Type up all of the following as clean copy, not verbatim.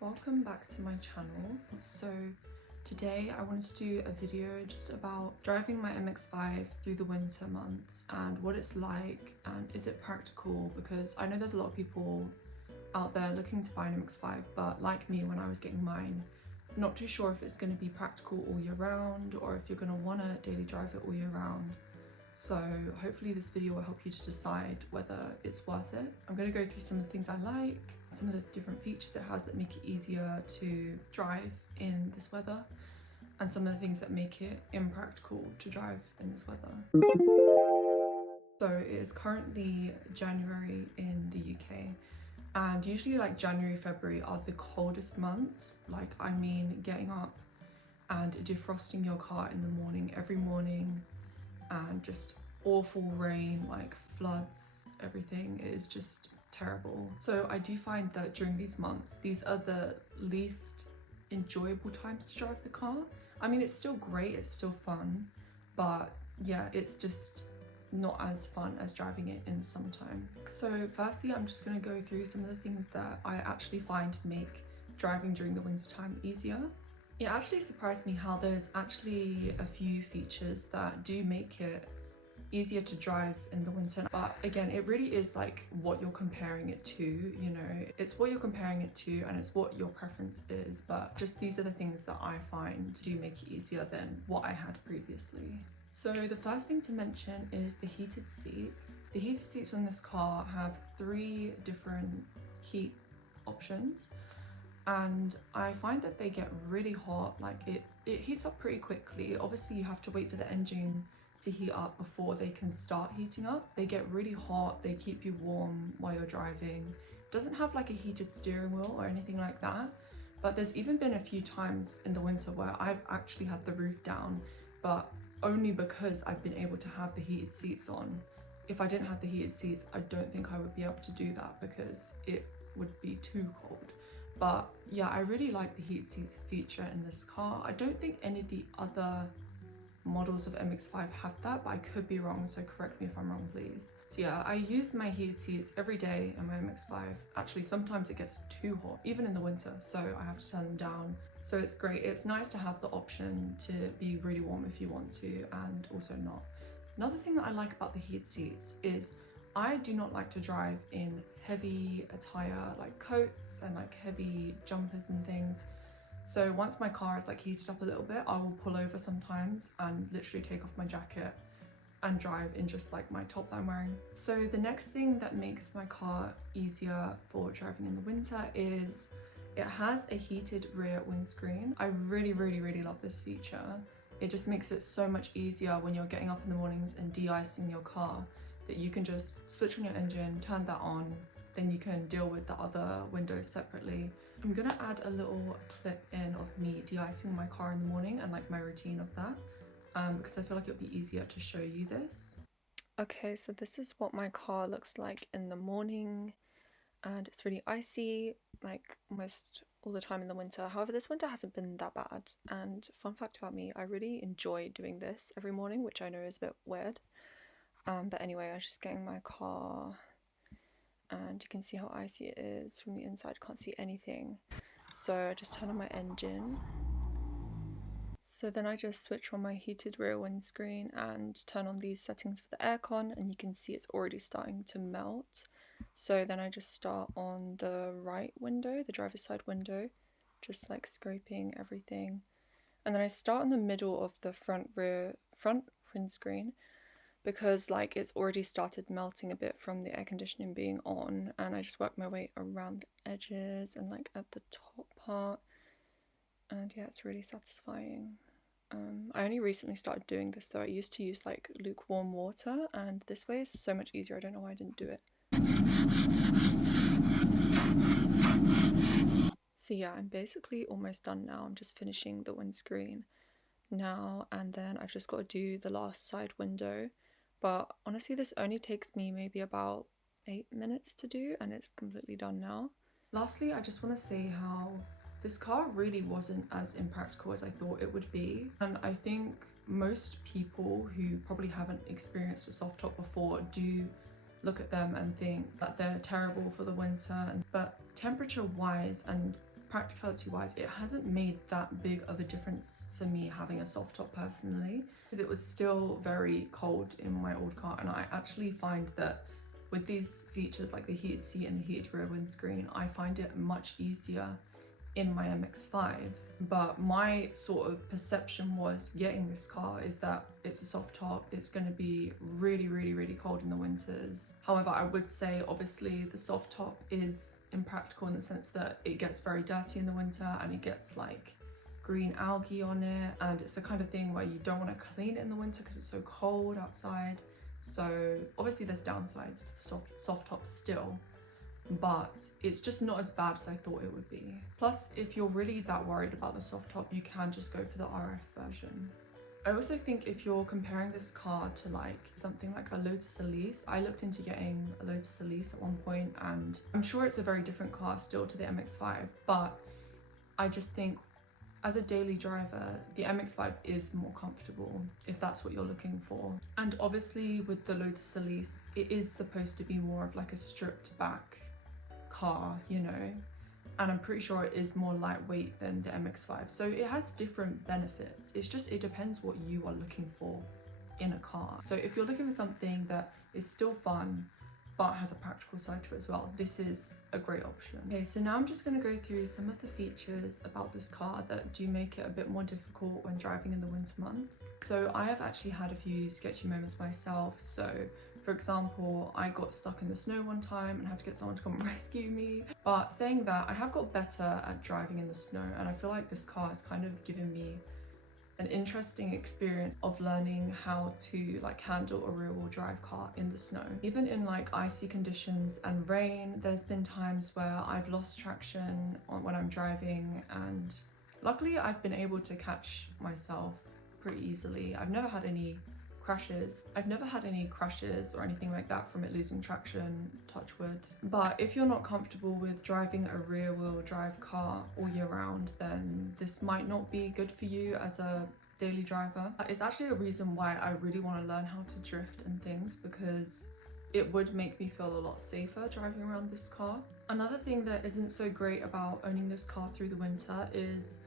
Welcome back to my channel. So today I wanted to do a video just about driving my MX-5 through the winter months and what it's like and is it practical, because I know there's a lot of people out there looking to buy an MX-5 but like me when I was getting mine, not too sure if it's going to be practical all year round or if you're going to want to daily drive it all year round. So hopefully this video will help you to decide whether it's worth it. I'm going to go through some of the things I like, some of the different features it has that make it easier to drive in this weather, and some of the things that make it impractical to drive in this weather. So it is currently January in the UK, and usually like January, February are the coldest months. Like, I mean, getting up and defrosting your car in the morning, every morning, and just awful rain, like floods, everything is just terrible. So I do find that during these months, these are the least enjoyable times to drive the car. I mean, it's still great, it's still fun, but yeah, it's just not as fun as driving it in the summertime. So firstly, I'm just going to go through some of the things that I actually find make driving during the winter time easier. It actually surprised me how there's actually a few features that do make it easier to drive in the winter, but again, it really is like what you're comparing it to, you know, it's what you're comparing it to and it's what your preference is, but just these are the things that I find do make it easier than what I had previously. So the first thing to mention is the heated seats. The heated seats on this car have 3 different heat options, and I find that they get really hot. Like it heats up pretty quickly. Obviously you have to wait for the engine to heat up before they can start heating up. They get really hot, they keep you warm while you're driving. It doesn't have like a heated steering wheel or anything like that, but there's even been a few times in the winter where I've actually had the roof down, but only because I've been able to have the heated seats on. If I didn't have the heated seats, I don't think I would be able to do that because it would be too cold. But yeah, I really like the heated seats feature in this car. I don't think any of the other models of MX-5 have that, but I could be wrong, so correct me if I'm wrong, please. So yeah, I use my heated seats every day in my MX-5. Actually, sometimes it gets too hot, even in the winter, so I have to turn them down. So it's great. It's nice to have the option to be really warm if you want to, and also not. Another thing that I like about the heated seats is I do not like to drive in heavy attire, like coats and like heavy jumpers and things. So once my car is like heated up a little bit, I will pull over sometimes and literally take off my jacket and drive in just like my top that I'm wearing. So the next thing that makes my car easier for driving in the winter is it has a heated rear windscreen. I really love this feature. It just makes it so much easier when you're getting up in the mornings and de-icing your car, that you can just switch on your engine, turn that on, then you can deal with the other windows separately. I'm gonna add a little clip in of me de-icing my car in the morning and like my routine of that, because I feel like it'll be easier to show you this. Okay, so this is what my car looks like in the morning, and it's really icy like almost all the time in the winter. However, this winter hasn't been that bad, and fun fact about me, I really enjoy doing this every morning, which I know is a bit weird. But anyway, I was just getting my car and you can see how icy it is from the inside. Can't see anything, so I just turn on my engine. So then I just switch on my heated rear windscreen and turn on these settings for the aircon, and you can see it's already starting to melt. So then I just start on the right window, the driver's side window, just like scraping everything, and then I start in the middle of the front windscreen, because like it's already started melting a bit from the air conditioning being on, and I just work my way around the edges and like at the top part, and yeah, it's really satisfying. I only recently started doing this though. I used to use like lukewarm water, and this way is so much easier. I don't know why I didn't do it. So yeah, I'm basically almost done now. I'm just finishing the windscreen now, and then I've just got to do the last side window. But honestly, this only takes me maybe about 8 minutes to do, and it's completely done now. Lastly, I just want to say how this car really wasn't as impractical as I thought it would be. And I think most people who probably haven't experienced a soft top before do look at them and think that they're terrible for the winter. But temperature wise and practicality wise, it hasn't made that big of a difference for me having a soft top personally, because it was still very cold in my old car. And I actually find that with these features like the heated seat and the heated rear windscreen, I find it much easier in my MX5. But my sort of perception was getting this car is that it's a soft top, it's going to be really cold in the winters. However, I would say obviously the soft top is impractical in the sense that it gets very dirty in the winter and it gets like green algae on it, and it's the kind of thing where you don't want to clean it in the winter because it's so cold outside. So obviously there's downsides to the soft top still, but it's just not as bad as I thought it would be. Plus, if you're really that worried about the soft top, you can just go for the RF version. I also think if you're comparing this car to like something like a Lotus Elise, I looked into getting a Lotus Elise at one point, and I'm sure it's a very different car still to the MX5, but I just think as a daily driver, the MX5 is more comfortable if that's what you're looking for. And obviously with the Lotus Elise, it is supposed to be more of like a stripped back car, you know, and I'm pretty sure it is more lightweight than the MX5. So it has different benefits. It's just, it depends what you are looking for in a car. So if you're looking for something that is still fun, but has a practical side to it as well, this is a great option. Okay, so now I'm just going to go through some of the features about this car that do make it a bit more difficult when driving in the winter months. So I have actually had a few sketchy moments myself. So for example, I got stuck in the snow one time and had to get someone to come and rescue me. But saying that, I have got better at driving in the snow, and I feel like this car has kind of given me an interesting experience of learning how to like handle a rear-wheel drive car in the snow. Even in like icy conditions and rain, there's been times where I've lost traction when I'm driving, and luckily I've been able to catch myself pretty easily. I've never had any crashes or anything like that from it losing traction, touch wood. But if you're not comfortable with driving a rear wheel drive car all year round, then this might not be good for you as a daily driver. It's actually a reason why I really want to learn how to drift and things, because it would make me feel a lot safer driving around this car. Another thing that isn't so great about owning this car through the winter is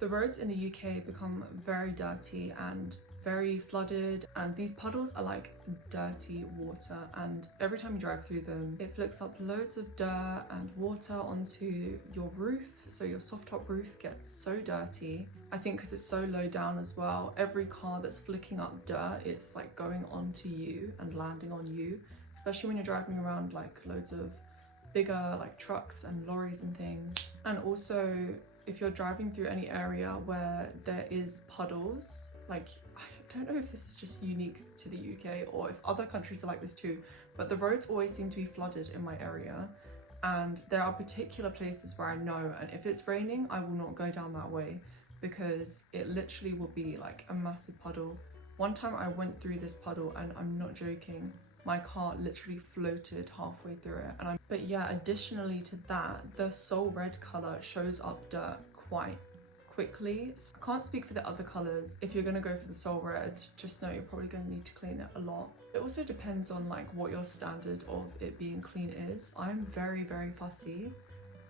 the roads in the UK become very dirty and very flooded, and these puddles are like dirty water, and every time you drive through them it flicks up loads of dirt and water onto your roof, so your soft top roof gets so dirty. I think because it's so low down as well, every car that's flicking up dirt, it's like going onto you and landing on you, especially when you're driving around like loads of bigger like trucks and lorries and things. And also if you're driving through any area where there is puddles, like I don't know if this is just unique to the UK or if other countries are like this too, but the roads always seem to be flooded in my area, and there are particular places where I know, and if it's raining I will not go down that way because it literally will be like a massive puddle. One time I went through this puddle and I'm not joking, my car literally floated halfway through it. But yeah, additionally to that, the Soul Red colour shows up dirt quite quickly. So I can't speak for the other colours. If you're going to go for the Soul Red, just know you're probably going to need to clean it a lot. It also depends on like what your standard of it being clean is. I'm very fussy,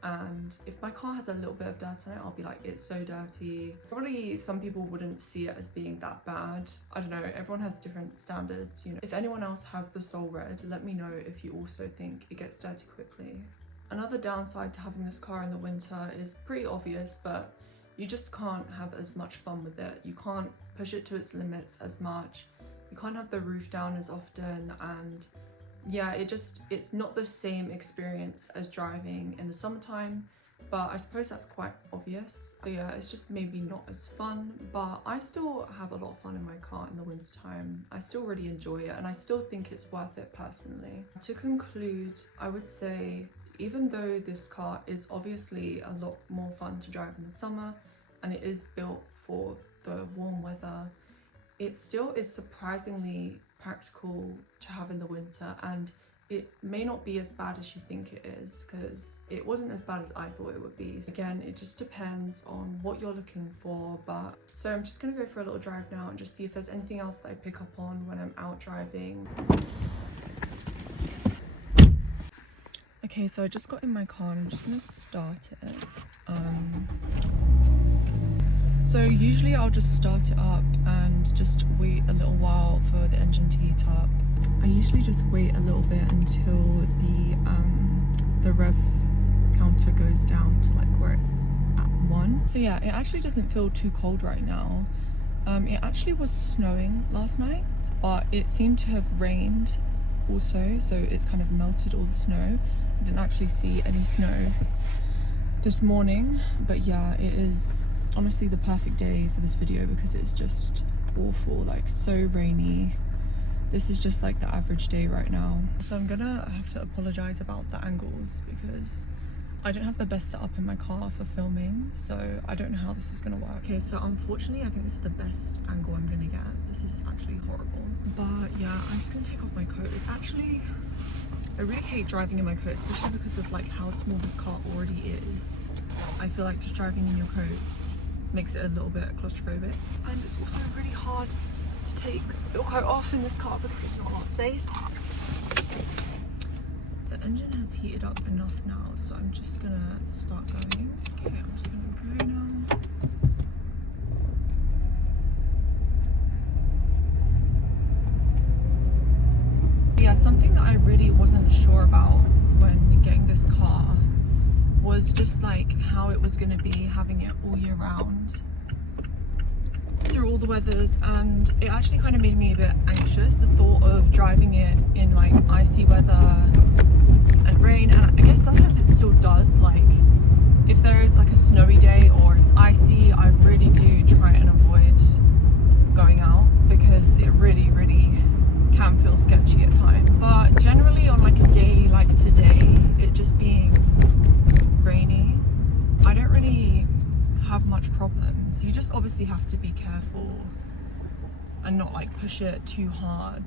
and if my car has a little bit of dirt on it, I'll be like, it's so dirty. Probably some people wouldn't see it as being that bad. I don't know, everyone has different standards, you know. If anyone else has the Soul Red, let me know if you also think it gets dirty quickly. Another downside to having this car in the winter is pretty obvious, but you just can't have as much fun with it. You can't push it to its limits as much. You can't have the roof down as often, and yeah, it's not the same experience as driving in the summertime, but I suppose that's quite obvious. So yeah, it's just maybe not as fun, but I still have a lot of fun in my car in the winter time. I still really enjoy it, and I still think it's worth it personally. To conclude, I would say even though this car is obviously a lot more fun to drive in the summer and it is built for the warm weather, it still is surprisingly practical to have in the winter, and it may not be as bad as you think it is, because it wasn't as bad as I thought it would be. Again, it just depends on what you're looking for. But so I'm just gonna go for a little drive now and just see if there's anything else that I pick up on when I'm out driving. Okay, so I just got in my car and I'm just gonna start it. So usually I'll just start it up and just wait a little while for the engine to heat up. I usually just wait a little bit until the rev counter goes down to like where it's at 1. So yeah, it actually doesn't feel too cold right now. It actually was snowing last night, but it seemed to have rained also, so it's kind of melted all the snow. I didn't actually see any snow this morning, but yeah, it is honestly the perfect day for this video because it's just awful, like so rainy. This is just like the average day right now. So I'm gonna have to apologize about the angles because I don't have the best setup in my car for filming, so I don't know how this is gonna work. Okay, so unfortunately I think this is the best angle I'm gonna get. This is actually horrible. But yeah, I'm just gonna take off my coat. It's actually, I really hate driving in my coat, especially because of like how small this car already is. I feel like just driving in your coat makes it a little bit claustrophobic. And it's also really hard to take your coat off in this car because there's not a lot of space. The engine has heated up enough now, so I'm just gonna start going. Okay, I'm just gonna go now. Yeah, something that I really wasn't sure about when getting this car was just like how it was gonna be having it all year round through all the weathers, and it actually kind of made me a bit anxious, the thought of driving it in like icy weather and rain. And I guess sometimes it still does, like if there is like a snowy day or it's icy, I really do try and avoid going out because it really can feel sketchy at times. But generally on like a day like today, it just being rainy, I don't really have much problems. You just obviously have to be careful and not like push it too hard.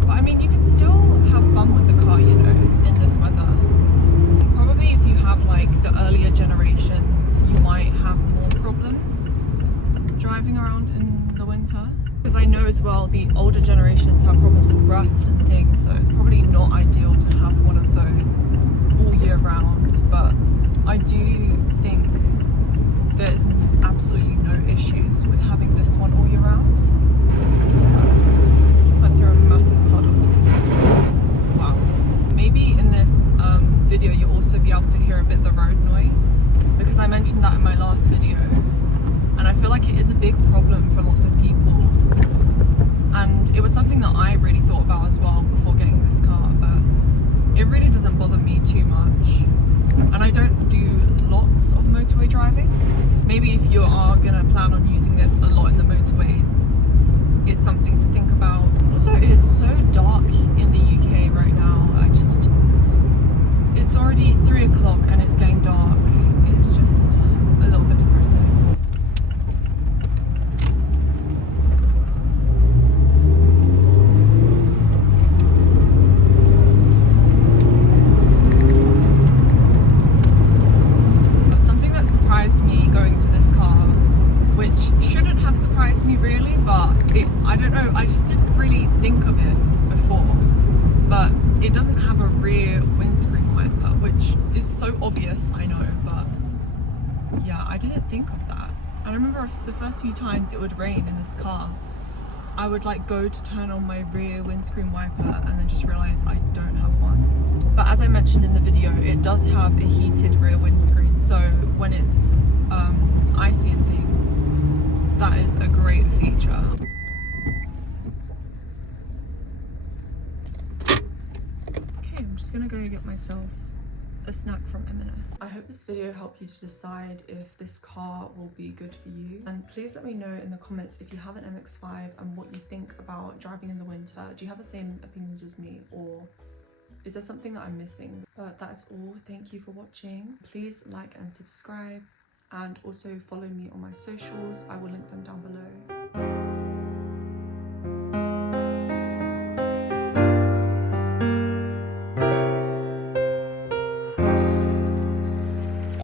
But I mean, you can still have fun with the car, you know, in this weather. Probably if you have like the earlier generations, you might have more problems driving around in the winter. Because I know as well the older generations have problems with rust and things, so it's probably not ideal to have one of those all year round. But I do think there's absolutely no issues with having this one all year round. Just went through a massive puddle. Wow. Maybe in this video you'll also be able to hear a bit of the road noise, because I mentioned that in my last video, and I feel like it is a big problem for lots of people. And it was something that I really thought about as well before getting this car, but it really doesn't bother me too much. And I don't do lots of motorway driving. Maybe if you are gonna plan on using this a lot in the motorways, it's something to think about. Also, it is so dark in the UK right now. It's already 3 o'clock and it's getting dark. It's just a little bit depressing. I don't know, I just didn't really think of it before, but it doesn't have a rear windscreen wiper, which is so obvious, I know, but yeah, I didn't think of that. And I remember the first few times it would rain in this car, I would like go to turn on my rear windscreen wiper and then just realize I don't have one. But as I mentioned in the video, it does have a heated rear windscreen, so when it's icy and things, that is a great feature. I'm just gonna go get myself a snack from M&S. I hope this video helped you to decide if this car will be good for you. And please let me know in the comments if you have an MX-5 and what you think about driving in the winter. Do you have the same opinions as me, or is there something that I'm missing? But that is all. Thank you for watching. Please like and subscribe, and also follow me on my socials. I will link them down below.